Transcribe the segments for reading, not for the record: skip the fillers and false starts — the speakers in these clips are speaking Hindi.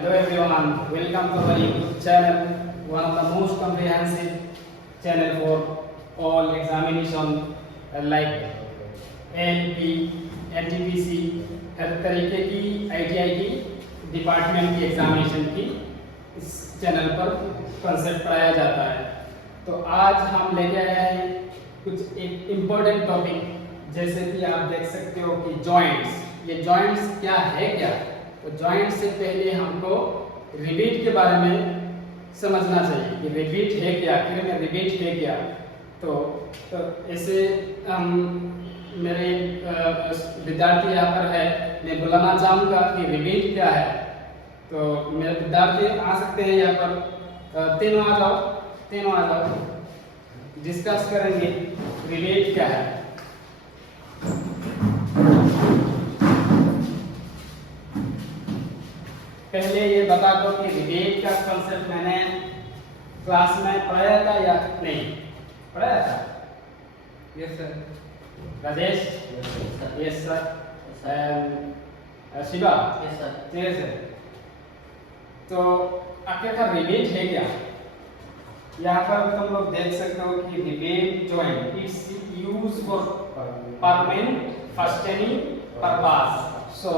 Hello everyone, welcome to our YouTube channel, one of the most comprehensive channel for all examination like ALP, NTPC, हर तरीके की ITI की डिपार्टमेंट की एग्जामिनेशन की इस चैनल पर कंसेप्ट पढ़ाया जाता है। तो आज हम लेके आए हैं कुछ एक इम्पोर्टेंट टॉपिक, जैसे कि आप देख सकते हो कि जॉइंट्स। ये जॉइंट्स क्या है क्या? तो जॉइंट से पहले हमको रिबीट के बारे में समझना चाहिए कि रिबीट है क्या, आखिर में रिबीट है क्या। तो ऐसे मेरे विद्यार्थी यहाँ पर है, मैं बुलाना चाहूँगा कि रिबीट क्या है। तो मेरे विद्यार्थी आ सकते हैं यहाँ पर, तीनों आ जाओ, डिस्कस करेंगे रिबीट क्या है। पहले ये बता दो कि रिबीट का कंसेप्ट मैंने क्लास में पढ़ाया था या नहीं पढ़ाया था? Yes sir. Rajesh? Yes sir. Shiva? Yes sir. ठीक है। तो आखिरकार रिबीट है क्या? यहाँ पर तुम लोग देख सकते हो कि rivet joint its use for permanent fastening purpose. So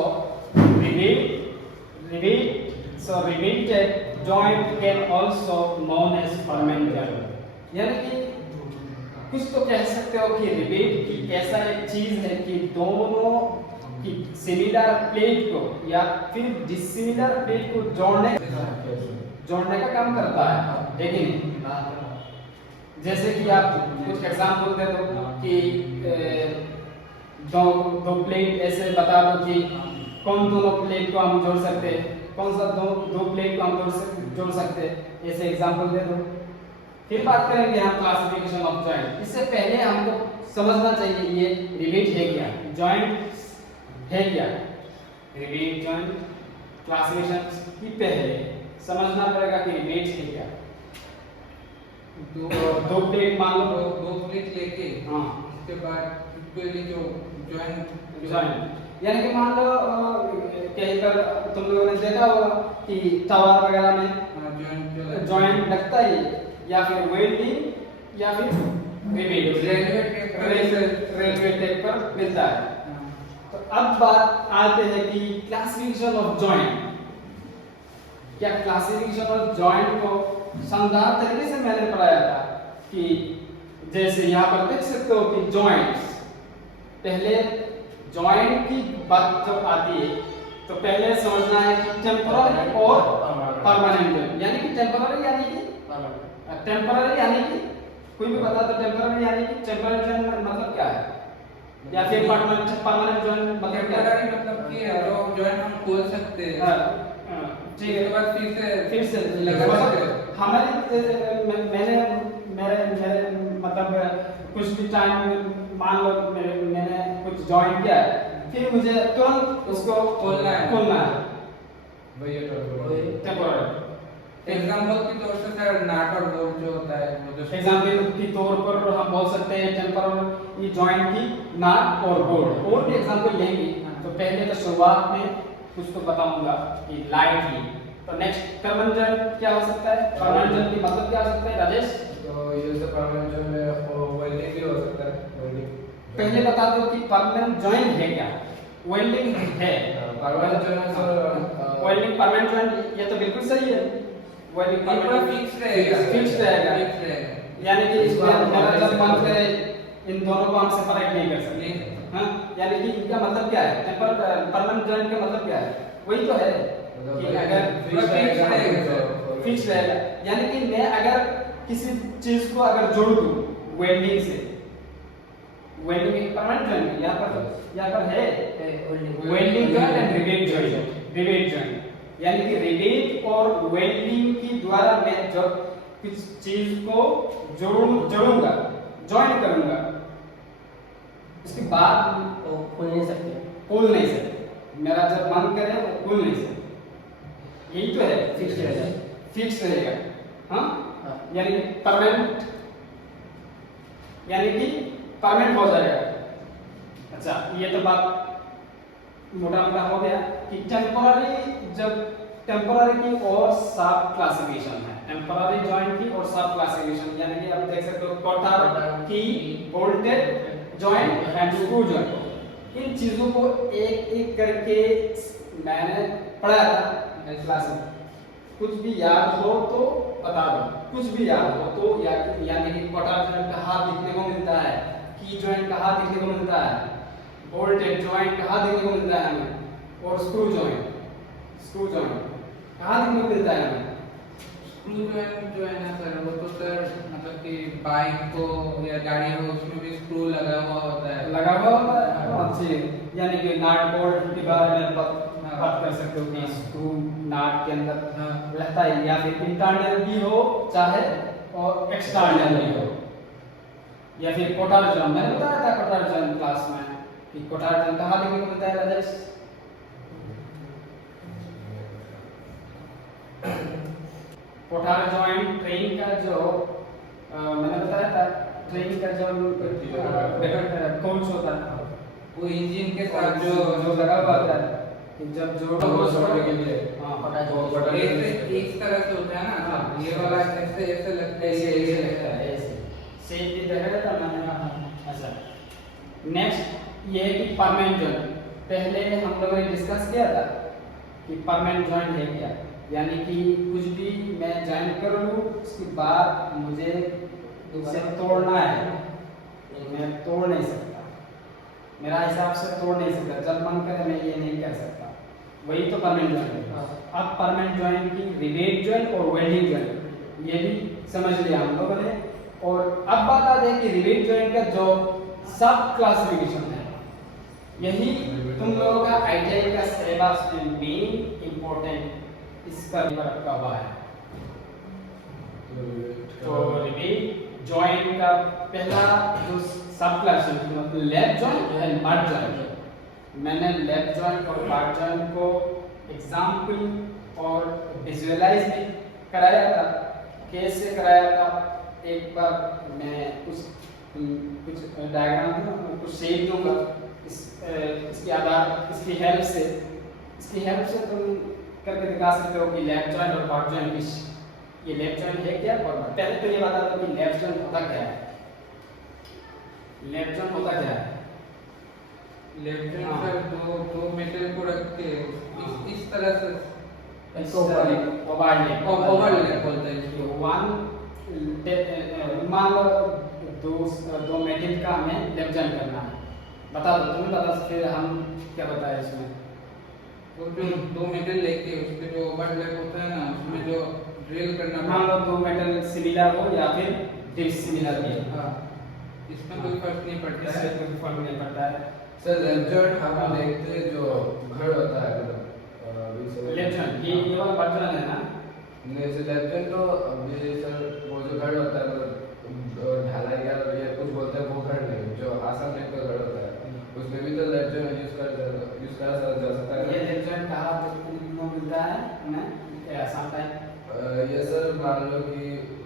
repeated joint can also known as permanent joint। यानी कि कुछ तो कह सकते हो कि रिबीट की ऐसा एक चीज है कि दोनों की सिमिलर प्लेट को या फिर डिसिमिलर प्लेट को जोड़ने का काम करता है, लेकिन जैसे कि आप कुछ एग्जांपल दे दो कि दो प्लेट ऐसे बता दो कि कौन दोनों प्लेट को हम जोड़ सकते हैं, कौन सा दो प्लेट को हम जोड़ सकते हैं, ऐसे एग्जांपल दे दो। फिर बात करेंगे हम क्लासिफिकेशन ऑफ जॉइंट। इससे पहले हमको समझना चाहिए ये रिबीट है क्या, जॉइंट है क्या। रिबीट जॉइंट क्लासिफिकेशन की पहले समझना पड़ेगा कि रिबीट है क्या। दो प्लेट मान लो, दो प्लेट लेके हाँ उसके बाद पहले जो जॉइंट यानी कि मान लो कहीं पर तुम लोगों ने देखा होगा कि टावर वगैरह में जॉइंट लगता है, या फिर वेल्डिंग या फिर रिबीट रेलवे ट्रैक पर मिलता है। तो अब बात आते हैं कि क्लासिफिकेशन ऑफ जॉइंट। क्या क्लासिफिकेशन ऑफ जॉइंट को शानदार तरीके से मैंने पढ़ाया था कि जैसे यहाँ पर देख सकते हो कि जॉइंट्स, पहले जॉइंट की बात जब आती है तो पहले समझना है कि टेम्पररी और परमानेंट जॉइंट। यानी कि टेम्पररी यानी कि कोई भी बता दो टेम्पररी यानी कि टेम्पररी जॉइंट मतलब क्या है, या फिर परमानेंट जॉइंट मतलब क्या है? मतलब कि जो जॉइंट हम खोल सकते हैं, ठीक है, बाद फिर से लगा सकते हैं। हमारे मेरे मतलब कुछ भी टाइम मान लो मैंने कुछ जॉइन किया है, फिर मुझे तुरंत उसको खोलना है भैया टेम्पररी। एग्जांपल के तौर से सर नाट और बोल्ट जो होता है वो जो एग्जांपल के तौर पर हम बोल सकते हैं टेम्पररी जॉइंट की नाट और बोल्ट। और भी एग्जांपल लेंगे, तो पहले तो शुरुआत में कुछ तो बताऊंगा कि लाइटली। तो नेक्स्ट परमानेंट जॉइंट क्या हो सकता है? परमानेंट जॉइंट की मतलब क्या हो सकता है राजेश? तो ये तो परमानेंट जॉइंट में वेल्डिंग भी हो सकता है। पहले बता दो कि परमानेंट जॉइंट है क्या, वेल्डिंग है। Permanent joint welding permanent joint, ये तो बिल्कुल सही है। वेल्डिंग परमानेंट फिक्स रहेगा। यानी कि इसमें मेरा जब मन करे इन दोनों को हम सेपरेट नहीं कर सकते। हां, यानी कि इनका मतलब क्या है? परमानेंट जॉइंट का मतलब क्या है? वही तो है कि अगर फिक्स रहेगा, यानी कि मैं अगर किसी चीज को अगर जोड़ दूं वेल्डिंग से, वेल्डिंग एक परमानेंट जॉइंट यहाँ पर है वेल्डिंग जॉइंट एंड रिबीट जॉइंट। यानी कि रिबीट और वेल्डिंग की द्वारा मैं जब किस चीज को जोड़ूंगा, जॉइन करूंगा, उसके बाद वो खोल नहीं सकते। मेरा जब मन करे वो खोल नहीं सकते। यही तो है, फिक्स रहेगा। हाँ, यानी कि परमानेंट हो जाएगा। अच्छा, ये तो बात मोटा मोटा हो गया कि टेम्पररी, जब टेम्पररी की और सब क्लासिफिकेशन है, टेम्पररी जॉइंट की और सब क्लासिफिकेशन, यानी कि आप देख सकते हो कॉटर की, bolted joint and screw joint. इन चीजों को एक एक करके मैंने पढ़ा था क्लास में। कुछ भी याद हो तो बता दो, कुछ भी याद हो तो, यानी कि कॉटर जॉइंट कहाँ दिखने को मिलता है, की जॉइंट कहाँ दिखने को मिलता है, बोल्टेड जॉइंट कहाँ दिखने को मिलता है हमें, और स्क्रू जॉइंट कहाँ दिखने को मिलता है हमें। स्क्रू जॉइंट जो है ना सर, वो तो सर मतलब कि बाइक को या गाड़ी हो उसमें भी स्क्रू लगा हुआ होता है। अच्छे, यानी कि नाट बोल्ट के बारे में बात कर सकते हो कि स्क्रू नाट के अंदर रहता है, या फिर इंटरनल भी हो चाहे और एक्सटर्नल भी हो, या फिर कोटर जॉइंट। मैंने बताया था कोटर जॉइंट क्लास में कि कोटर जॉइंट कहाँ देखने को मिलता है राजेश। कोटर जॉइंट ट्रेन का जो मैंने बताया था, ट्रेन का जो कोच होता है वो इंजन के साथ जो जो लगा हुआ होता है कि जब जोड़ो के लिए इस तरह से होता है ना। हाँ, ये वाला ऐसे ऐसे लगता है, ये लगता है ऐसे सेम भी देखा था मैंने। अच्छा, नेक्स्ट ये है कि परमानेंट जॉइंट। पहले हम लोगों ने डिस्कस किया था कि परमानेंट जॉइंट है क्या, यानी कि कुछ भी मैं जॉइन कर लूँ उसके बाद मुझे उसे तोड़ना है, मैं तोड़ नहीं सकता, मेरा हिसाब से तोड़ नहीं सकता, जब मन करे मैं ये नहीं कर सकता, वही तो परमानेंट जॉइंट है। अब परमानेंट जॉइंट की रिवेट जॉइंट और वेल्डिंग जॉइंट ये भी समझ लिया हम लोगों ने। और अब बता दें कि रिवेट जॉइंट का जो सब क्लासिफिकेशन है, यही तुम लोगों का आईटीआई का सिलेबस में मेन इंपॉर्टेंट इसका रखा हुआ है। तो रिवेट जॉइंट का पहला जो सब क्लासिफिकेशन मतलब left joint and butt joint. मैंने लेफ्ट जॉइंट और बट जॉइंट को एग्जाम्पल और विजुअलाइज भी कराया था। कैसे कराया था, एक बार मैं कुछ डायग्राम कुछ शेप दूंगा, इसके आधार इसकी हेल्प से तुम करके दिखा सकते हो कि लेफ्ट जॉइंट और बट जॉइंट ये लेफ्ट जॉइंट है क्या। और पहले तो ये बता दो कि लेफ्ट जॉइंट होता क्या है। लेफ्ट जॉइंट होता क्या है? लेफ्ट जॉइंट सर दो मेटल को रख के इस तरह से ओवरलैप बोलते हैं इसको। मान लो दो मेटल का हमें लेफ्ट जॉइंट करना है, बता दो, तुम्हें बता, फिर हम क्या बताएं इसमें। वो जो दो मेटल लेके उसके जो ओवरलैप होता है ना, उसमें जो ड्रिल करना, मान लो दो मेटल सिमिलर हो या फिर डिसिमिलर भी। हाँ, इसमें कोई फर्क नहीं पड़ता है। कोई फर्क नहीं पड़ता है। सर लेफ्ट जॉइंट हम देखते हैं जो घर होता है लेफ्ट जॉइंट ये वाला बट जॉइंट है ना। नहीं सर, लेफ्ट जॉइंट तो अभी सर वो जो घर होता है ढलाई का या कुछ बोलते हैं वो घर नहीं, जो आसान टाइप का घर होता है उसमें भी तो लेफ्ट जॉइंट यूज करा जा सकता है। ये लेफ्ट जॉइंट कहाँ मिलता है हमें आसान टाइप। ये सर मान लो कि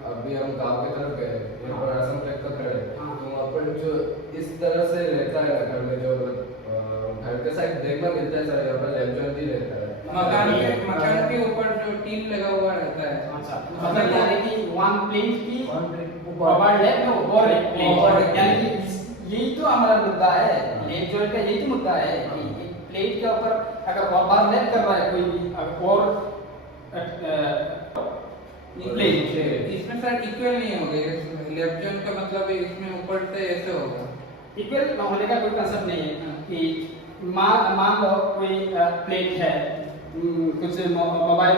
अभी हम गांव की तरफ गए, यहाँ पर आसाम टाइप का घर है, तो वहाँ पर जो इस तरह से रहता है घर में, जो घर के साइड देखना मिलता है सर, यहाँ पर लेफ्ट जॉइंट ही रहता है। मकान के ऊपर जो टीन लगा हुआ रहता है। अच्छा, मतलब यानी कि वन प्लेट की ओवरलैप में प्लेट, यानी कि यही तो हमारा मुद्दा है, लेफ्ट जॉइंट का यही तो मुद्दा है कि एक प्लेट के ऊपर अगर ओवरलैप कर रहा है कोई भी और प्लेट, इसमें सर इक्वल नहीं होगा। लेफ्ट जॉइंट का मतलब है इसमें ऊपर से ऐसे होगा। इक्वल होने का कोई कंसेप्ट नहीं है कि मान लो कोई प्लेट है, कुछ मोबाइल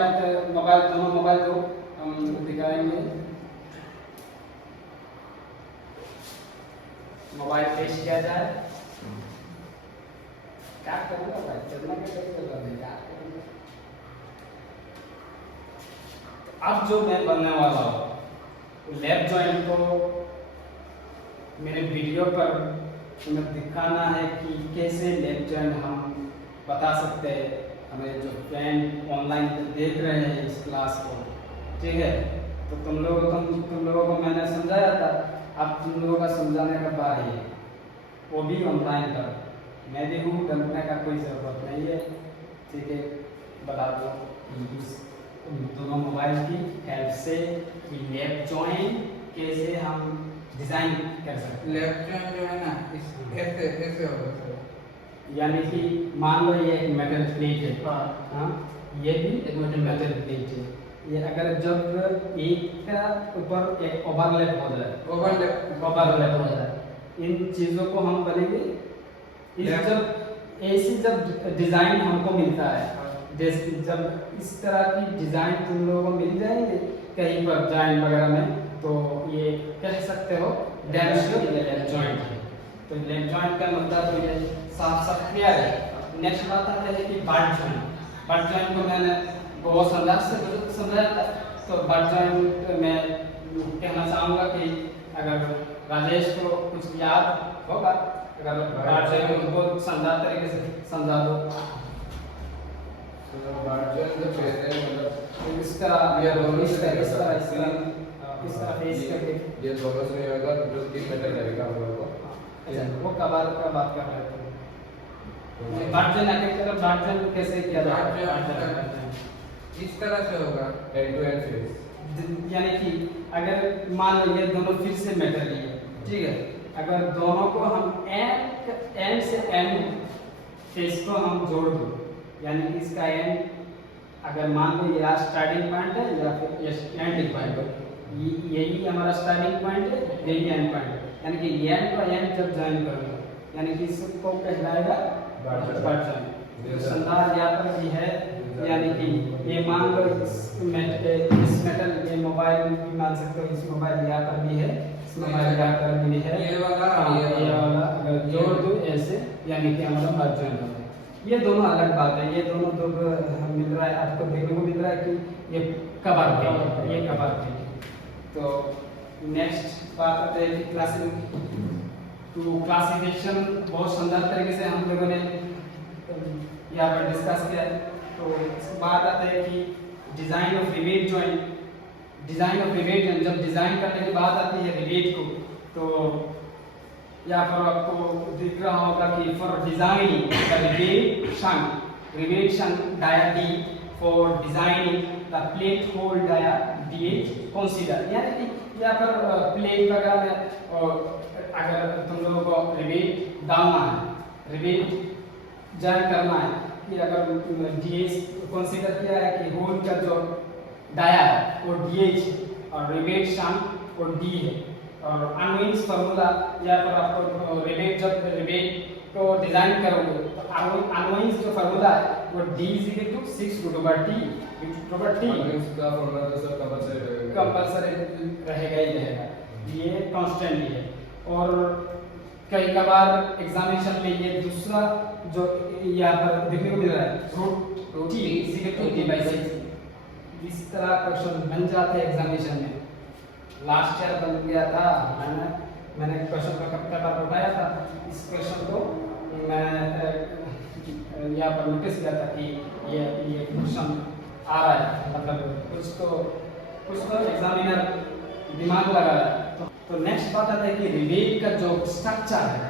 दोनों मोबाइल दो, हम दिखाएंगे मोबाइल पेश किया जाए, क्या करूँगा भाई, चलना क्या करूँगा। अब जो मैं बनने वाला हूँ लेफ्ट जॉइंट को मेरे वीडियो पर तुम्हें दिखाना है कि कैसे लेफ्ट जॉइंट हम बता सकते हैं हमें जो फ्रेंड ऑनलाइन देख रहे हैं इस क्लास को, ठीक है। तो तुम लोगों को मैंने समझाया था, अब तुम लोगों का समझाने का बारी है, वो भी ऑनलाइन पर। मैं भी हूँ, डरने का कोई ज़रूरत नहीं है, ठीक है। बता दो कि इस दोनों मोबाइल की हेल्प से लेफ्ट जॉइंट कैसे हम डिजाइन कर सकते हैं। लेफ्ट जॉइंट जो है ना इस ऐसे ऐसे होगा सर। यानी कि मान लो ये एक मेटल प्लेट है, हाँ, ये भी एक मेटल प्लेट है। ये अगर जब एक का ऊपर एक ओवरलैप हो जाए, ओवरलैप हो जाए, इन चीज़ों को हम बनेंगे जब ऐसी जब डिज़ाइन हमको मिलता है, जैसे जब इस तरह की डिज़ाइन तुम लोगों को मिल जाएंगे कहीं पर जॉइंट वगैरह में, तो ये कह सकते हो लेफ्ट जॉइंट है। तो लेफ्ट जॉइंट का मुद्दा तो ये साफ क्लियर है। नेक्स्ट बात आता है कि बट जॉइंट। बट जॉइंट को मैंने बहुत संदर्भ से समझाया था। तो बट जॉइंट में कहना चाहूँगा कि अगर राजेश को कुछ याद होगा, अगर बट जॉइंट को संदर्भ तरीके से समझा दो। तो बट जॉइंट जो कहते हैं मतलब इस तरह ये दोनों इस तरह इस तरह फेस करके ये दोनों से नहीं होगा तो की मेटल लगेगा हम लोग को। अच्छा, वो कबार का बात कर रहे थे। बार्जन आगे तरफ बार्जन कैसे किया जाए? इस तरह से होगा एंड टू एंड फेस, यानी कि अगर मान लो ये दोनों फिर से मेटल लिए, ठीक है, अगर दोनों को हम एंड से एंड फेस को हम जोड़ दो, यानी कि इसका एंड अगर मान लो ये स्टार्टिंग पॉइंट है या फिर ये एंडिंग पॉइंट है, यही हमारा स्टार्टिंग पॉइंट है, यही एंड पॉइंट है, यानी कि एंड का एंड जब ज्वाइन करूंगा, यानी कि इसको कहलाएगा बट जॉइंट। संदर्भ यहाँ पर भी है, यानी कि ये मान लो इस मेटल ये मोबाइल भी मान सकते हो, इस मोबाइल यहाँ पर भी है, इस मोबाइल यहाँ पर भी है, ये वाला ये वाला अगर जोड़ दो ऐसे, यानी कि हमारा बट जॉइंट होगा। ये दोनों अलग बात है, ये दोनों दो मिल रहा है, आपको देखने को मिल रहा है कि ये कवर पे, ये कवर पे। तो नेक्स्ट बात आते हैं कि क्लासिफिकेशन बहुत सुंदर तरीके से हम लोगों ने यहाँ पर डिस्कस किया है। तो इसके बाद आते हैं कि design of rivet joint. Design of rivet joint, जब डिज़ाइन करने की बात आती है रिवेट को, तो यहाँ पर आपको दिख रहा होगा कि for designing the rivet dia D for designing the plate hole dia D consider, यानी कि यहाँ पर प्लेट वगैरह में अगर तुम लोगों को रिवेट डालना है, रिवेट जॉइन करना है, कि अगर डी कंसीडर किया है कि होल का जो डाया है वो डी और रिवेट शांत और डी है, और अनविंस फार्मूला यहाँ पर आपको रिवेट जब रिवेट को डिजाइन करोगे तो अनविंस जो फार्मूला है वो d is equal to 6√t इसका फॉर्मूला तो सब कंपलसरी रहेगा ही रहेगा, ये कांस्टेंट ही है। और कई बार एग्जामिनेशन में ये दूसरा जो यहाँ पर देखने को मिल रहा है root t is equal to t/6, इस तरह क्वेश्चन बन जाते हैं एग्जामिनेशन में। लास्ट ईयर बन गया था, मैंने क्वेश्चन का पेपर उठाया था, इस क्वेश्चन को मैं यहाँ पर नोटिस किया था कि ये क्वेश्चन आ रहा है, मतलब कुछ तो एग्जामिनर दिमाग लगा रहा है। तो नेक्स्ट बात आता है कि रिवेट का जो स्ट्रक्चर है,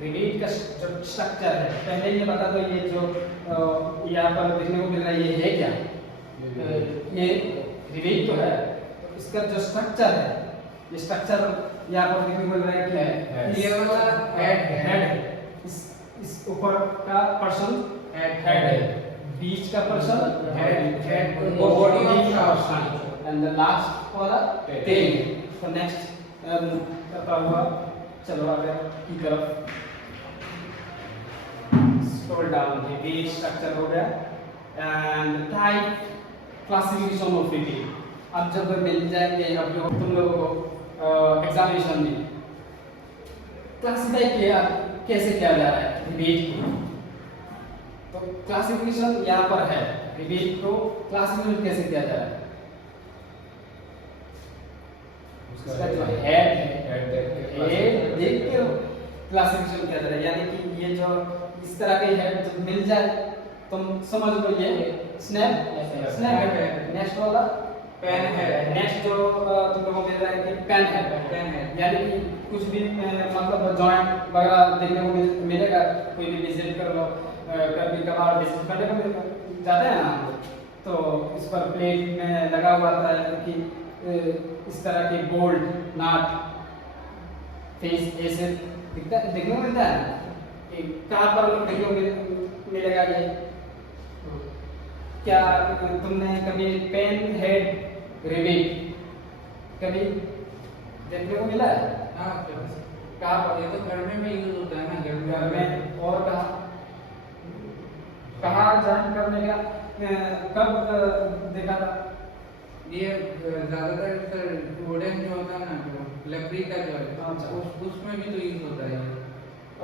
रिवेट का जो स्ट्रक्चर है, पहले ये बता दो ये जो यहाँ पर देखने को मिल रहा है ये है क्या? ये रिवेट तो है, तो इसका जो स्ट्रक्चर है, ये स्ट्रक्चर यहाँ पर देखने को मिल रहा है कि ये वाला हेड है, इस ऊपर का पर्सन हेड है, बीच का person head body of person and the last वाला टेल। तो नेक्स्ट करता हुआ चलो आगे की तरफ स्क्रॉल डाउन, रिवेट स्ट्रक्चर हो गया and type classification of rivet. अब जब मिल जाएंगे अब जो तुम लोगों को एग्जामिनेशन में क्लासिफाई किया कैसे किया जा रहा है रिवेट को, तो क्लासिफिकेशन यहाँ पर है, रिवेट को क्लासिफिकेशन कैसे किया जा रहा है? उसका जो हेड देख के क्लासिफिकेशन किया जा रहा है, यानी कि ये जो इस तरह के हेड जब मिल जाए तुम समझ लो ये स्नैप है, नेक्स्ट वाला पेन है, नेक्स्ट जो तुम लोगों को मिल रहा है कि पेन है, यानी कि कुछ भी मतलब जॉइंट वगैरह देखने को मिलेगा, कोई भी विजिट कर लो कभी कभार विजिट करने को जाते हैं ना हम लोग, तो इस पर प्लेट में लगा हुआ था कि इस तरह के गोल्ड नाट फेस ऐसे देखने को मिलता है। कहाँ पर देखने को मिलेगा ये? क्या तुमने कभी पेन हेड रिबीट कभी देखने को मिला है? हाँ, कहाँ पर? ये तो घर में यूज होता है ना, घर में। और कहाँ ज्वाइन करने का कब देखा था? ये ज्यादातर सर वुडन जो होता है ना, जो लकड़ी का जो है, अच्छा। उसमें भी तो यूज होता है।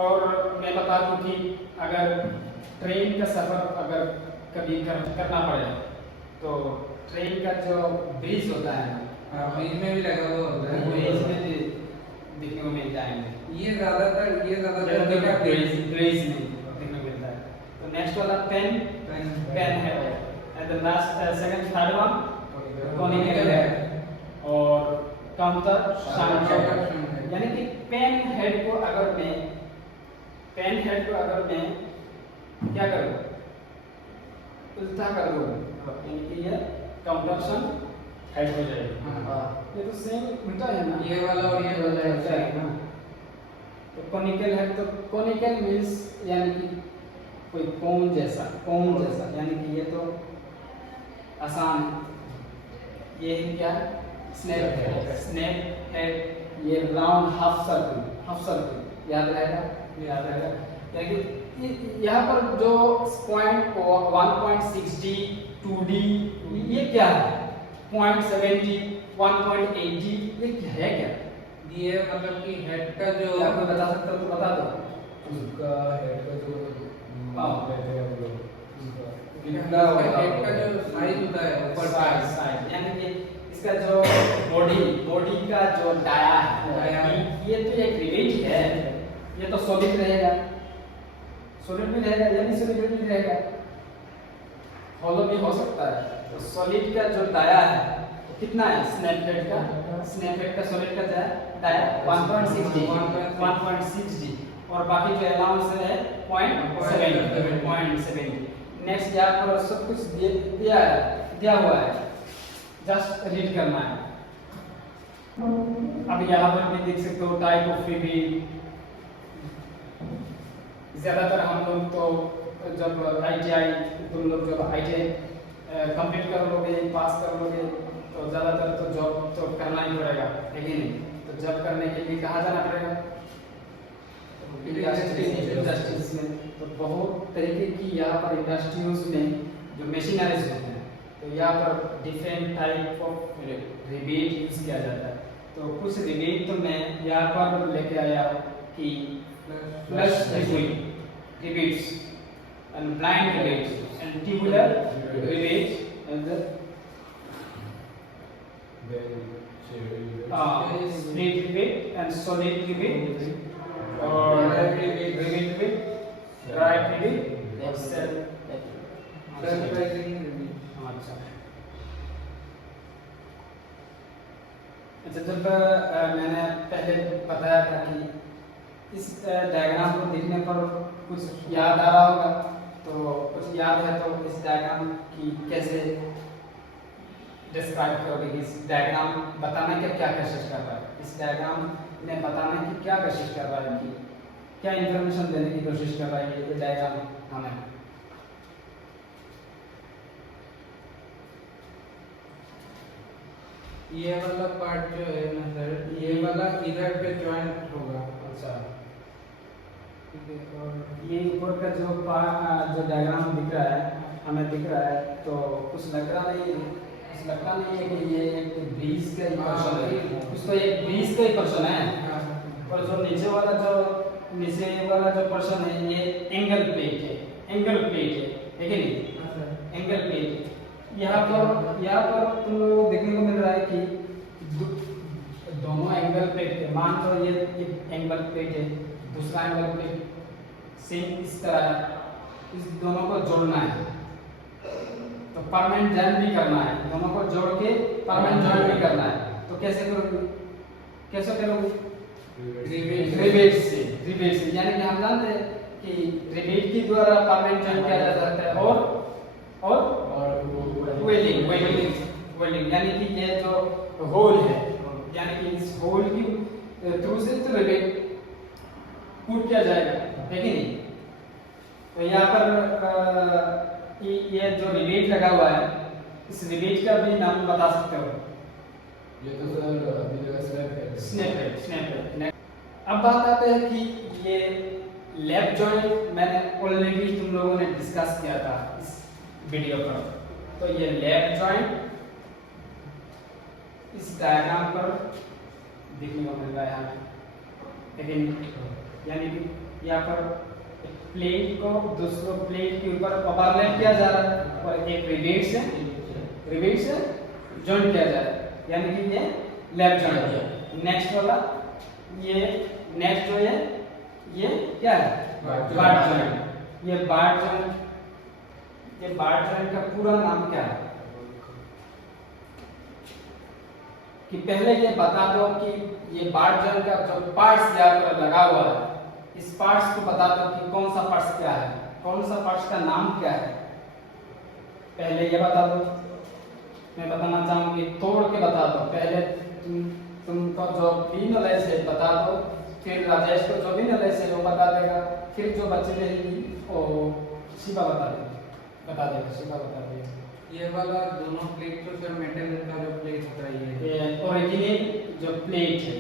और मैं बता दूं कि अगर ट्रेन का सफर अगर कभी करना पड़े तो ट्रेन का जो ब्रिज होता है ना, बीच में भी लगा हुआ होता है, ब्रिज में भी देखने को मिल जाएंगे। ये ज्यादातर देखा ब्रिज में देखने को मिलता है। तो नेक्स्ट वाला पेन है, and the last second third one conical है, और काउंटर शांत है। यानी कि पेन हेड को अगर मैं क्या करूं, उल्टा कर दूं, यानी कि ये काउंटर हेड हो जाएगा। हाँ। ये तो सेम उल्टा है ना, ये वाला और ये वाला उल्टा है ना। तो कॉनिकल है, तो कॉनिकल मींस यानी कि कोई कोन जैसा, यानी कि ये तो आसान। ये क्या? Snap head. ये राउंड हाफ सर्कल याद रहेगा। यानी कि यहाँ पर जो पॉइंट 1.60 2D, ये क्या है? 0.70 1.80, ये क्या है? ये मतलब कि हेड का जो आपको बता सकते हो तो बता दो। उसका हेड का जो लेते हैं हम लोग, इसका हेड का जो साइज होता है ऊपर साइज, यानी कि इसका जो बॉडी का जो डाया है, ये तो एक रिवेट है, ये तो सॉलिड रहेगा, सॉलिड भी रहेगा, यानी सॉलिड भी रहेगा, हॉलो भी हो सकता है। तो सॉलिड का जो डाया है कितना है? स्नैपहेड का सॉलिड का डाया 1.60 और बाकी जो अलाउंस है 0.70। नेक्स्ट यहाँ पर सब कुछ दिया हुआ है, जस्ट रीड करना है। अब यहाँ पर भी देख सकते हो टाइप ऑफ रिबीट। ज्यादातर हम लोग तो जब तुम लोग जब ITI कंप्लीट कर लोगे, पास कर लोगे, तो ज्यादातर तो जॉब तो करना ही पड़ेगा, है कि नहीं? तो जॉब करने के लिए कहाँ जाना पड़ेगा? इंडस्ट्रीज में। तो बहुत तरीके की यहाँ पर इंडस्ट्रीज में जो मशीनरीज होते हैं, तो यहाँ पर डिफरेंट टाइप ऑफ रिबीट यूज किया जाता है। तो कुछ रिबीट तो मैं यहाँ पर लेके आया कि flush rebates and blind rebates and tubular rebates and the split rebate and solid rebate or rebate rebate, right rebate or cell अच्छा। जब मैंने पहले बताया था कि इस डायग्राम को देखने पर कुछ याद आ रहा होगा, तो कुछ याद है तो इस डायग्राम की कैसे डिस्क्राइब करोगे? कि इस डायग्राम बताने की क्या कोशिश कर रहा है? इस डायग्राम में बताने की क्या कोशिश कर रहा है, कि क्या इंफॉर्मेशन देने की कोशिश कर रहा है ये डायग्राम हमें? ये वाला पार्ट जो है ना सर, ये वाला इधर पे ज्वाइंट होगा। अच्छा, ठीक है। और ये ऊपर का जो डायग्राम दिख रहा है, हमें दिख रहा है, तो कुछ लग रहा नहीं है कि ये एक ब्रिज का ही पर्सन है। कुछ तो एक ब्रिज का ही पर्सन है, और जो नीचे वाला जो पर्सन है ये एंगल प्लेट है, है कि नहीं? Angle plate. यहाँ पर तुम लोगों को देखने को मिल रहा है कि दोनों एंगल प्लेट है। मान लो ये एक एंगल प्लेट है, दूसरा एंगल प्लेट सेम इस तरह है, इस दोनों को जोड़ना है, तो परमानेंट जॉइन भी करना है, दोनों को जोड़ के परमानेंट जॉइन भी करना है। तो कैसे करोगे? रिवेट से। यानी कि हम जानते हैं कि रिबेट के द्वारा परमानेंट जॉइंट किया जा सकता है और वेल्डिंग यानी कि ये जो होल है यानी कि इस होल की थ्रू से तो रिबेट पुट किया जाएगा है कि नहीं। तो यहाँ पर ये जो रिबेट लगा हुआ है इस रिबेट का भी नाम बता सकते हो। ये तो सर अभी जो स्नैप है। अब बात आते हैं कि ये लैप जॉइंट मैंने ऑलरेडी तुम लोगों ने डिस्कस किया था इस वीडियो पर। तो ये लैप जॉइंट इस डायग्राम पर देखने को मिल रहा है यहाँ, लेकिन यानी कि यहाँ पर प्लेट को दूसरे प्लेट के ऊपर ओवरलैप किया जा रहा है और एक रिवेट से जॉइंट किया जा रहा है यानी कि ये लैप जॉइंट है। नेक्स्ट वाला ये नेक्स्ट जो है ये क्या है बार्ट जॉइंट। ये बार्ट जॉइंट का पूरा नाम क्या है कि पहले ये बता दो कि ये बार्ट जॉइंट का जो पार्ट्स यहाँ पर लगा हुआ है इस पार्ट्स को बता दो कि कौन सा पार्ट्स क्या है, कौन सा पार्ट्स का नाम क्या है। पहले ये बता दो, मैं बताना चाहूंगी तोड़ के बता दो। पहले तुमको जो भी नॉलेज है बता दो, फिर राजेश को जो भी नॉलेज है वो बता देगा, फिर जो बच्चे रहेगी वो शिवा बता देगा शिवा बता देगा। ये वाला दोनों प्लेट तो सर मेटल का जो प्लेट होता है ये ओरिजिनल जो प्लेट है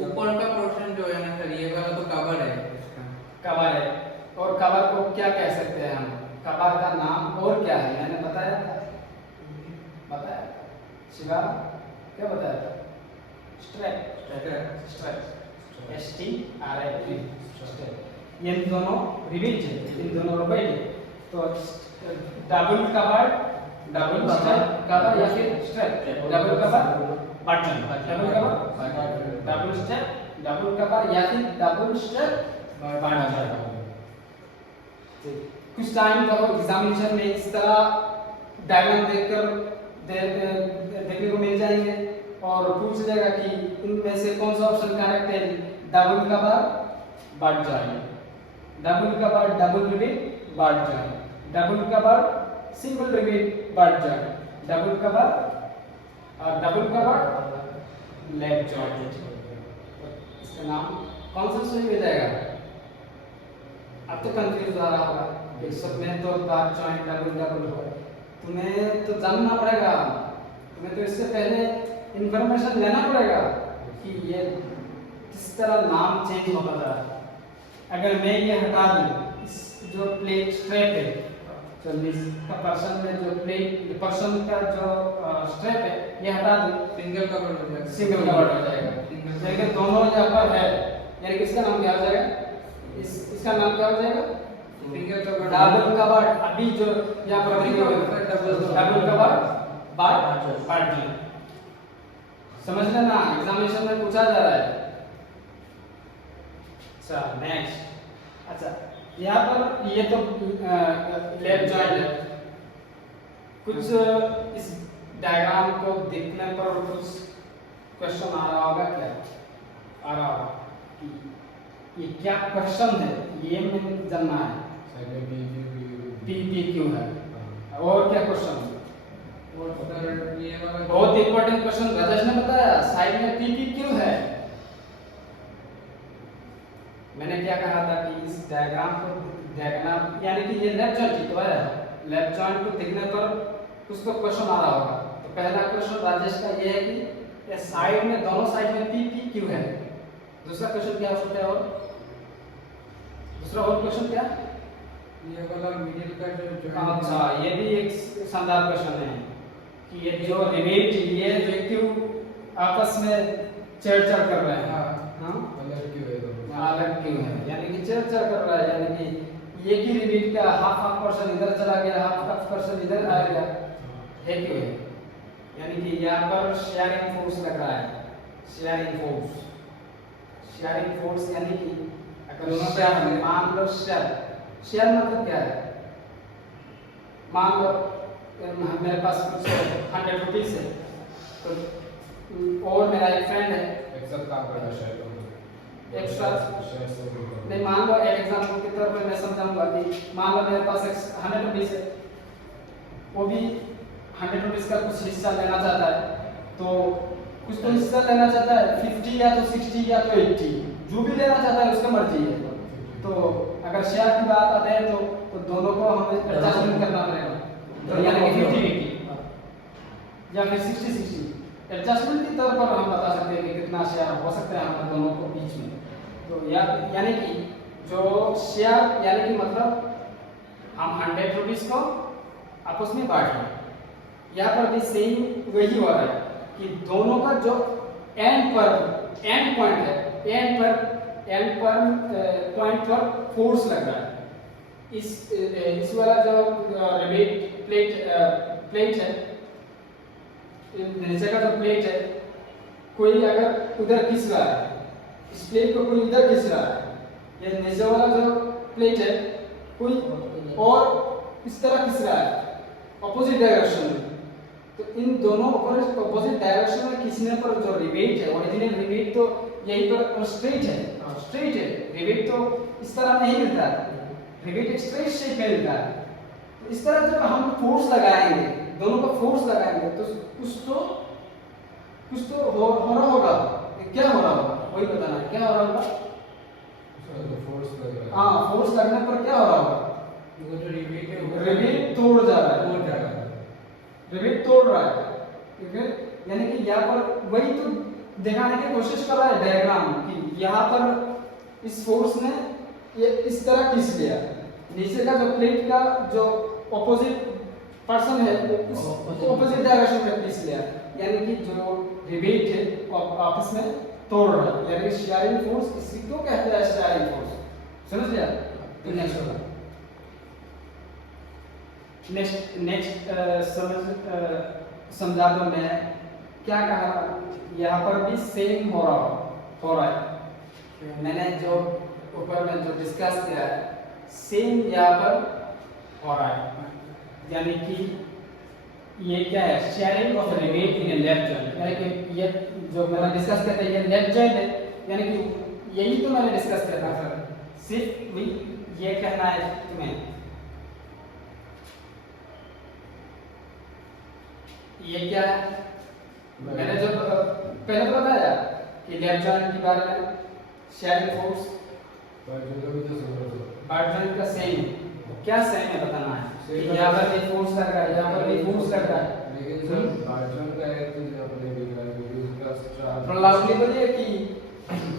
ऊपर का पोर्शन जो है ना सर ये वाला तो कवर है इसका। कवर है और कवर को क्या कह सकते हैं हम, कवर का नाम और क्या है मैंने बताया शिवा क्या बताया था स्ट्रैप STRAP। ये दोनों रिबेट है, इन दोनों रिबेट है। तो double cover double strap cover या फिर strap double cover button double cover double strap double cover या फिर डबल स्ट्रैप बटन। कुछ टाइम तो एग्जामिनेशन में इस तरह डायग्राम देखने को मिल जाएंगे और पूछ जाएगा कि इनमें से कौन सा ऑप्शन करेक्ट है। Double cover butt joint, double cover double rebate butt joint, double cover single rebate butt joint, double cover और डबल कवर लैप जॉइंट। इसका नाम कौन सा सही हो जाएगा? अब तो कंफ्यूज हो रहा होगा कि सब में तो बट जॉइंट डबल डबल होगा। तुम्हें तो जानना पड़ेगा, तुम्हें तो इससे पहले इंफॉर्मेशन लेना पड़ेगा कि ये किस तरह नाम चेंज होता जा रहा है। अगर मैं ये हटा दूं इस जो प्लेट स्ट्रैप है तो इसका पर्सन में जो प्लेट पर्सन का जो स्ट्रैप है ये हटा दूं सिंगल कवर हो जाएगा, सिंगल कवर हो जाएगा। लेकिन दोनों यहाँ पर है यानी किसका नाम क्या हो जाएगा? इसका नाम क्या हो जाएगा? Single cover double cover. अभी जो यहाँ पर डबल कवर बार्ट समझ लेना, एग्जामिनेशन में पूछा जा रहा है। अच्छा नेक्स्ट, अच्छा यहाँ पर ये तो लैप जॉइंट है। कुछ इस डायग्राम को देखने पर कुछ क्वेश्चन आ रहा होगा, क्या आ रहा होगा कि ये क्या क्वेश्चन है, ये मुझे जानना है। पी क्यों है और क्या क्वेश्चन? और सर ये वाला बहुत इंपॉर्टेंट क्वेश्चन राजेश ने बताया, साइड में पी क्यों है। मैंने क्या कहा था कि इस डायग्राम को देखना यानी कि ये लेफ्ट जॉइंट तो है, लेफ्ट जॉइंट को देखने पर उसको क्वेश्चन आ रहा होगा। तो पहला क्वेश्चन राजेश का ये है कि ये साइड में दोनों साइड में पी क्यों है। दूसरा क्वेश्चन क्या हो सकता है? और दूसरा और क्वेश्चन क्या? ये वाला मिडिल का जो अच्छा ये भी एक शानदार क्वेश्चन है कि ये जो रिबेट ये व्यक्ति आपस में चर्चा कर रहे हैं। हाँ अलग क्यों है यानी कि चर्चा कर रहा है, यानी कि एक ही रिबेट का हाफ पर्सन इधर चला गया, हाफ पर्सन इधर आ गया है क्यों है। यानी कि यहाँ पर शेयरिंग फोर्स लग रहा है, शेयरिंग फोर्स यानी कि अगर शेयर मान लो शेयर मतलब क्या है? मान लो मेरे पास कुछ 100 रुपीज है तो और मेरा एक फ्रेंड है एक साथ काम करना शेयर एक्स्ट्रा नहीं, मान लो एक एग्जांपल के तौर पे मैं समझाऊंगा कि मान लो मेरे पास 100 रुपीस है, वो भी 100 रुपीस का कुछ हिस्सा लेना चाहता है, तो कुछ तो हिस्सा लेना चाहता है 50 या तो 60 या तो 80, जो भी लेना चाहता है उसका मर्जी है। तो अगर शेयर की बात आते हैं तो दोनों को हमें एडजस्टमेंट करना पड़ेगा, तो यानी कि 50-50 या फिर 60-60 एडजस्टमेंट के तौर पर हम बता सकते हैं कि कितना शेयर हो सकता है हम दोनों को बीच में। तो यानी कि जो शेयर यानी कि मतलब हम 100 रुपीस को आपस में बांट रहे हैं, यहाँ पर भी सेम वही हो रहा है कि दोनों का जो एंड पॉइंट है, एंड पर पॉइंट पर फोर्स लग रहा है। इस वाला जो रिबेट प्लेट है, नीचे का जो प्लेट है, कोई अगर उधर खींच रहा है, इस प्लेट को कोई इधर खींच रहा है, या नीचे वाला जो प्लेट है कोई और इस तरह खींच रहा है ऑपोजिट डायरेक्शन में, तो इन दोनों ऑपोजिट डायरेक्शन में खींचने पर जो रिवेट है, ओरिजिनल रिवेट तो यही पर स्ट्रेट है, रिवेट तो इस तरह नहीं मिलता है, रिवेट एक स्ट्रेट शेप में मिलता है। तो इस तरह जब हम फोर्स लगाएंगे, दोनों का फोर्स लगाएंगे, तो कुछ तो हो रहा होगा। क्या हो रहा होगा वही बताना है, क्या हो रहा होगा? हाँ, फोर्स लगने पर क्या हो रहा होगा? वो जो रिवेट है रिवेट तोड़ जा रहा है, रिवेट तोड़ रहा है, ठीक है। यानी कि यहाँ पर वही तो दिखाने की कोशिश कर रहा है डायग्राम कि यहाँ पर इस फोर्स ने ये इस तरह खींच लिया, नीचे का जो प्लेट का जो ऑपोजिट पर्सन है उसको ऑपोजिट डायरेक्शन में खींच लिया, यानी कि जो रिवेट है आपस में तोड़ रहा है, यानी शेयरिंग फोर्स इसी को कहते हैं, शेयरिंग फोर्स। समझ लिया? तो नेक्स्ट होगा, नेक्स्ट समझा दो मैं क्या कहा। यहाँ पर भी सेम हो रहा है, मैंने जो ऊपर में जो डिस्कस किया है सेम यहाँ पर हो रहा है, यानी कि ये क्या है, sharing of rivet in left joint, यानी कि ये जो मैंने डिस्कस किया था ये लेफ्ट जॉइंट है, यानी कि यही तो मैंने डिस्कस किया था सर, सिर्फ ये कहना है तुम्हें। ये क्या है, मैंने जो पहले तो बताया कि लेफ्ट जॉइंट के बारे में, शेयरिंग फोर्स बार्ट जॉइंट का सेम, क्या सेम है बताना है, यहाँ पर भी फोर्स लग रहा है, यहाँ पर भी फोर्स लग रहा है, लेकिन सर बार्ट जॉइंट का एक चीज अपने भी है क्योंकि उसका स्ट्रैप लाउडली बोलिए कि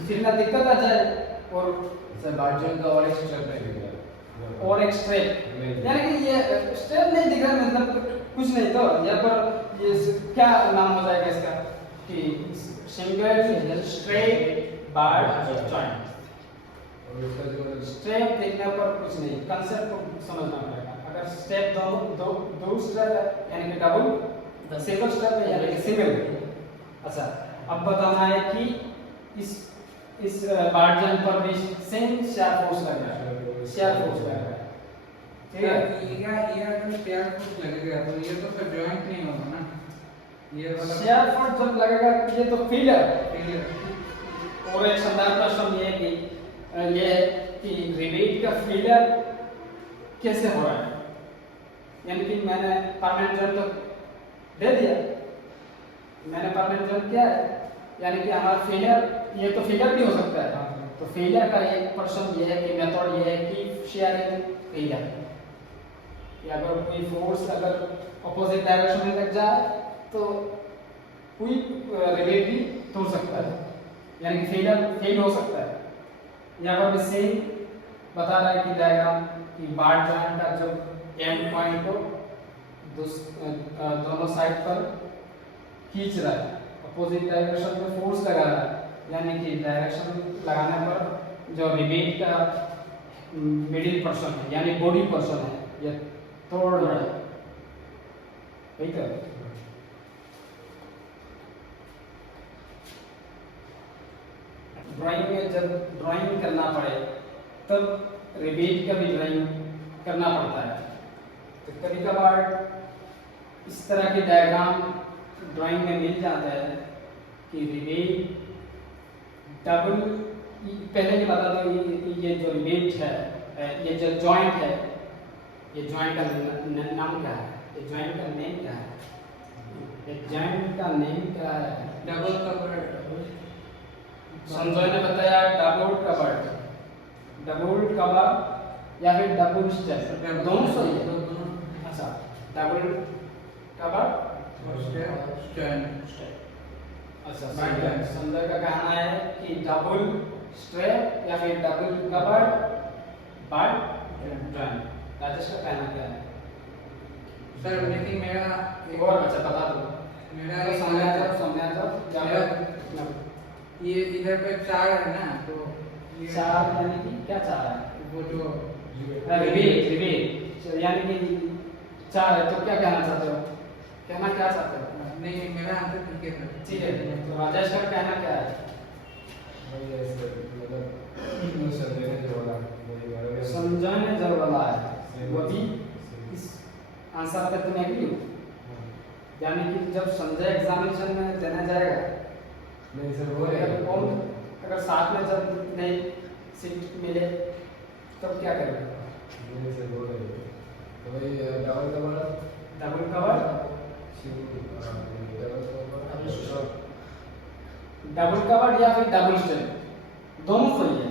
फिर ना दिक्कत आ जाए। और सर बार्ट जॉइंट का और एक स्ट्रैप नहीं दिख रहा और एक स्ट्रेप, यानी कि ये स्ट्रेप नहीं दिख रहा, मतलब कुछ नहीं, तो यहाँ पर ये क्या नाम हो जाएगा इसका कि सिंगल स्ट्रेट बार्ट जॉइंट। और उसका जो स्ट्रेप देखने पर कुछ नहीं, कंसेप्ट को समझना पड़ेगा। अगर स्टेप दो स्टेप है यानी कि डबल, सिंगल स्टेप है यानी कि सिंगल। अच्छा, अब बताना है कि इस बार्ट जॉइंट पर भी सेम शेयर फोर्स लग रहा है, शेयर फोर्स लग रहा है, ठीक है। ये अगर शेयर फोर्स लगेगा तो ये तो फिर जॉइंट नहीं होगा ना, ये वाला शेयर फोर्स जब लगेगा ये तो फेलियर। और एक संदर्भ प्रश्न ये है कि रिवेट का फेलियर कैसे हो रहा है, यानी कि मैंने परमानेंट जॉइंट तो दे दिया, मैंने परमानेंट जॉइंट किया है, यानी कि हमारा फेलियर, ये तो फेलियर भी हो सकता है। तो फेलियर का एक प्रश्न ये है कि मेथड ये है कि शेयरिंग फेलियर, कि अगर कोई फोर्स अगर ऑपोजिट डायरेक्शन में लग जाए तो कोई रिवेट भी तोड़ सकता है, यानी कि फेल हो सकता है। यहाँ पर भी सेम बता रहा है कि डायग्राम कि बार्ट जॉइंट का जो एंड पॉइंट को दोनों साइड पर खींच रहा है, अपोजिट डायरेक्शन में फोर्स लगा रहा है, यानी कि डायरेक्शन लगाने पर जो रिवेट का मिडिल पोर्शन है यानी बॉडी पोर्शन है ये तोड़ रहा है, ठीक है। ड्राइंग में जब ड्राइंग करना पड़े तब रिवेट का भी ड्राइंग करना पड़ता है, तो कभी कभार इस तरह के डायग्राम ड्राइंग में मिल जाता है कि रिवेट डबल पहले ये बता दो ये जो रिवेट है ये जो जॉइंट है ये जॉइंट का नाम क्या है? ये जॉइंट का नेम क्या है? ये जॉइंट का नेम क्या है? डबल कवर संजय ने बताया डबल कवर या फिर डबल स्टेप दोनों सही है। अच्छा डबल कवर अच्छा संजय का कहना है कि डबल स्ट्रेप या फिर double cover butt joint. Rajesh का कहना क्या है? सर लेकिन मेरा एक और अच्छा बता दो मेरा तो समझा जाओ क्या ये इधर पे 4 है ना तो ये चार यानी कि क्या चार है? वो जो रिवेट यानी कि चार है तो क्या कहना चाहते हो? कहना क्या चाहते हो? नहीं मेरा आंसर ठीक है सर। ठीक है तो राजेश का कहना क्या है? वही है सर, मतलब संजय ने जो बोला वही है। संजय ने जो बोला है वो भी इस आंसर पे तुम एग्री हो? यानी कि जब संजय एग्जामिनेशन में देने जाएगा नहीं सर वो है अगर साथ में जब नहीं सीट मिले तब क्या करेगा? नहीं सर वो है तो वही double cover double cover double cover या फिर डबल स्टेप दोनों सही है।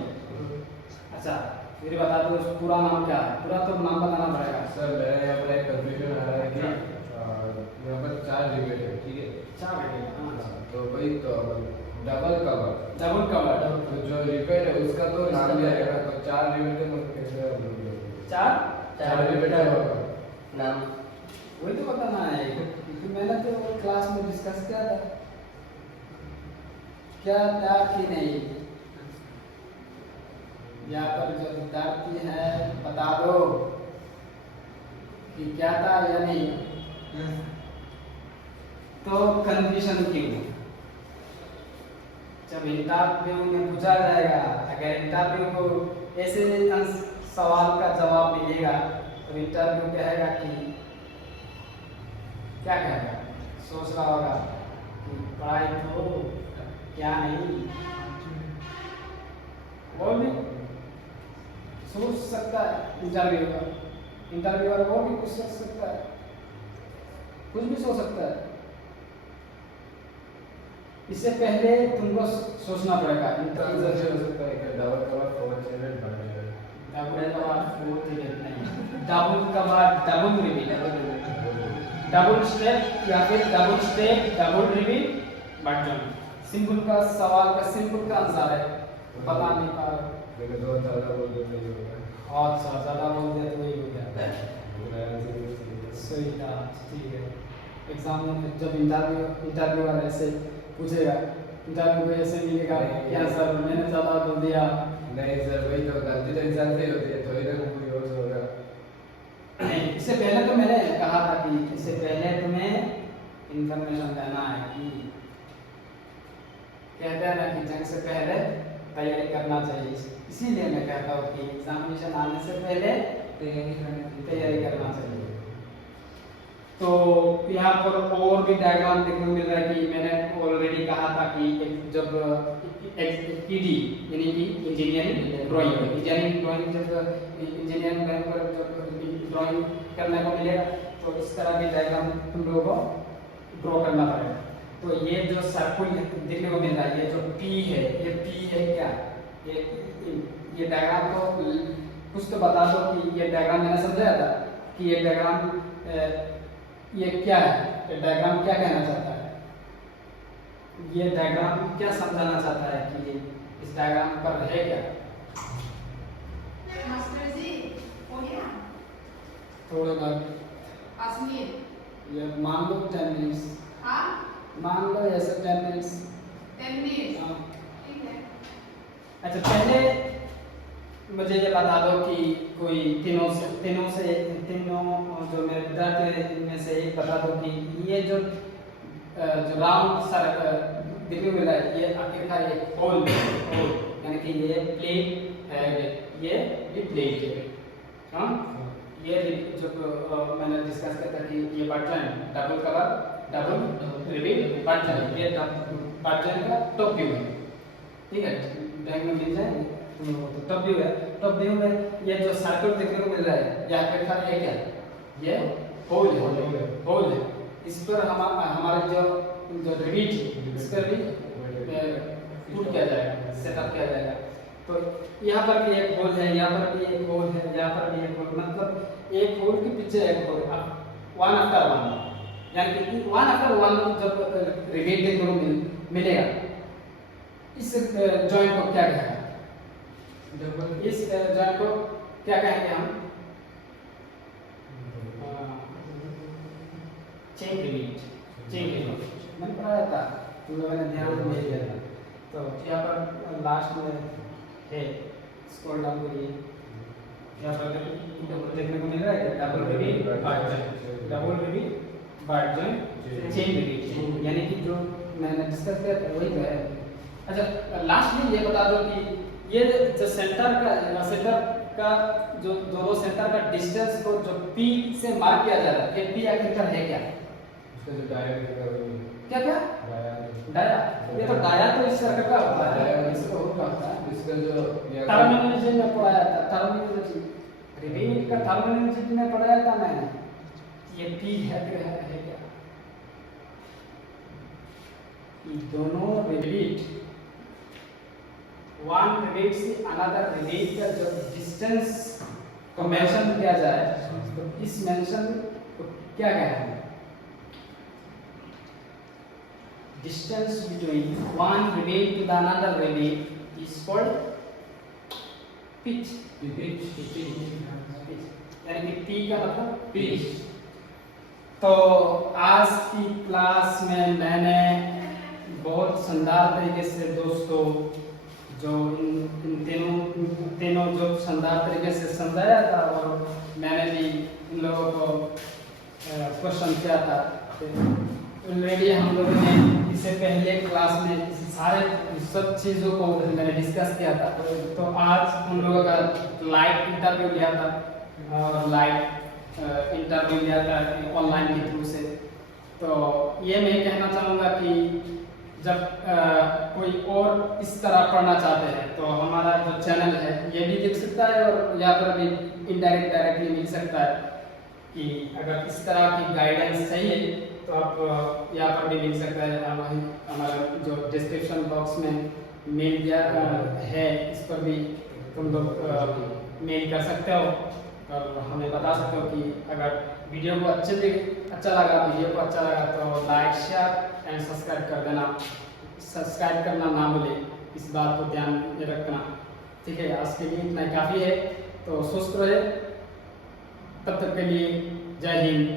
अच्छा फिर बता दो पूरा नाम क्या है? पूरा तो नाम बताना पड़ेगा। सर मेरे यहाँ पर एक कंफ्यूजन आ रहा है कि यहाँ पर 4 डिबेट है, ठीक है? 4 बेटे तो वही तो डबल कवर तो जो रिपीट है उसका तो नाम भी आएगा ना, तो 4 डिबेट है मतलब कैसे चार डिबेट है नाम वही तो बताना है क्योंकि मैंने तो वो क्लास में डिस्कस किया था क्या था कि नहीं। यहाँ पर जो विद्यार्थी है बता दो कि क्या था या नहीं। तो कंफ्यूजन क्यों? जब इंटरव्यू में पूछा जाएगा अगर इंटरव्यू को ऐसे सवाल का जवाब मिलेगा तो इंटरव्यू कहेगा कि क्या कहेगा? सोच रहा होगा कि पढ़ाई तो क्या नहीं वो भी सोच सकता है इंटरव्यूअर वो भी कुछ सोच सकता है कुछ भी सोच सकता है। इससे पहले तुमको सोचना पड़ेगा आंसर ये हो सकता है कि double cover four channel double cover four नहीं double cover double rivet double step या फिर double step double rivet butt joint. Simple का सवाल का सिंपल का आंसर है बता नहीं पा रहे। लेकिन दो ज्यादा बोल दो नहीं होगा और ज्यादा बोल दिया तो वही हो जाता है। सही था ठीक है। एग्जाम में जब इंटरव्यूअर ऐसे पूछेगा इंटरव्यू को ऐसे मिलेगा क्या सर मैंने ज़्यादा बोल दिया। नहीं सर वही तो गलती तो इंसान से ही होती है, थोड़ी ना कोई और से होगा। इससे पहले तो मैंने कहा था कि इससे पहले तुम्हें इंफॉर्मेशन देना है कि कहते हैं ना कि जंग से पहले तैयारी करना चाहिए। इसीलिए मैं कहता हूँ कि एग्जामिनेशन आने से पहले तैयारी करना चाहिए। तो यहाँ पर और भी डायग्राम देखने को मिल रहा है कि मैंने ऑलरेडी कहा था कि जब ईडी यानी कि इंजीनियरिंग ड्राइंग जब इंजीनियरिंग ड्राइंग पर जब ड्राइंग करने को मिलेगा तो इस तरह के डायग्राम तुम लोगों को ड्रॉ करना पड़ेगा। तो ये जो सर्कुल देखने को मिल रहा है ये जो पी है ये पी है क्या? ये डायग्राम को कुछ तो बता दो कि ये डायग्राम मैंने समझाया था कि ये डायग्राम ये क्या है? ये डायग्राम क्या कहना चाहता है? ये डायग्राम क्या समझाना चाहता है कि इस डायग्राम पर है क्या? मास्टर जी हो गया थोड़े बाद 5 मिनट। ये मान लो 10 मिनट्स हाँ मान लो ऐसे 10 मिनट्स 10 मिनट हाँ। ठीक है। अच्छा पहले मुझे ये बता दो कि कोई तीनों जो मेरे विद्यार्थी हैं इनमें से एक बता दो कि ये जो राउंड सर देखने को मिला है ये आखिरकार ये होल यानी कि ये प्लेट है ये भी प्लेट है। हाँ ये जो मैंने डिस्कस किया था कि ये button double cover double reveal button ये बटन का टॉप व्यू है ठीक है। बैंक में मिल जाएंगे तुम लोगों को। टॉप व्यू है, टॉप व्यू में ये जो सर्कल देखने को मिल रहा है ये आपके ख्याल ये क्या है? ये होल है, होल है। इस पर हमारे जो रिवीट इस पर भी पुट किया जाएगा, सेटअप किया जाएगा। तो यहाँ पर भी एक होल है, यहाँ पर भी एक होल है, यहाँ पर भी एक होल, मतलब एक होल के पीछे एक होल, वन आफ्टर वन, यानी कि वन आफ्टर वन जब रिवीट देखने को मिलेगा, इस जॉइंट को क्या कहेंगे? इस जॉइंट को क्या कहेंगे हम? चेन रिवीट, चेन रिवीट मैंने पढ़ाया था, तुम लोगों ने ध्यान नहीं दिया था। तो यहाँ पर लास्ट में है, स्क्रॉल डाउन करिए, यहाँ पर देखने को मिल रहा है double rivet butt joint, double rivet butt joint, chain rivet, यानी कि जो मैंने डिस्कस किया था वही तो है। अच्छा, लास्टली ये बता दो कि ये जो सेंटर का जो दोनों सेंटर का डिस्टेंस को जो P से मार्क किया जा रहा है, ये P आखिरकार है क्या? उसका जो डाया क्या क्या? डाया। ये तो डाया तो इस सर्कल का होता है, इसको होता है। इसका जो टर्मिनोलॉजी में पढ़ाया था, टर्मिनोलॉजी रिवीट का टर्मिनोलॉजी में पढ़ाया था मैंने। ये P है क्या? ये दोनों रिवीट, वन रिवीट से अनदर रिवीट का जो डिस्टेंस को मेंशन किया जाए, तो इस मेंशन को क्या कहते हैं? Distance between one rivet to the another rivet is called pitch. यानी कि P का मतलब पिच। तो आज की क्लास में मैंने बहुत शानदार तरीके से दोस्तों जो इन तीनों जो शानदार तरीके से समझाया था, और मैंने भी इन लोगों को क्वेश्चन किया था। ऑलरेडी हम लोगों ने इससे पहले क्लास में सारे सब चीज़ों को मैंने डिस्कस किया था। तो आज हम लोगों का लाइव इंटरव्यू लिया था, और लाइव इंटरव्यू लिया था ऑनलाइन के थ्रू से। तो ये मैं कहना चाहूँगा कि जब कोई और इस तरह पढ़ना चाहते हैं तो हमारा जो चैनल है ये भी देख सकता है, और यहाँ पर भी डायरेक्टली मिल सकता है कि अगर इस तरह की गाइडेंस चाहिए तो आप यहाँ पर भी मिल सकता है। हमारा जो डिस्क्रिप्शन बॉक्स में मेल दिया है, इस पर भी तुम लोग मेल कर सकते हो और हमें बता सकते हो कि अगर वीडियो को अच्छा लगा तो लाइक शेयर एंड सब्सक्राइब कर देना। सब्सक्राइब करना ना भूले, इस बात को ध्यान में रखना, ठीक है। आज के लिए इतना काफ़ी है, तो स्वस्थ रहे, तब तक के लिए जय हिंद।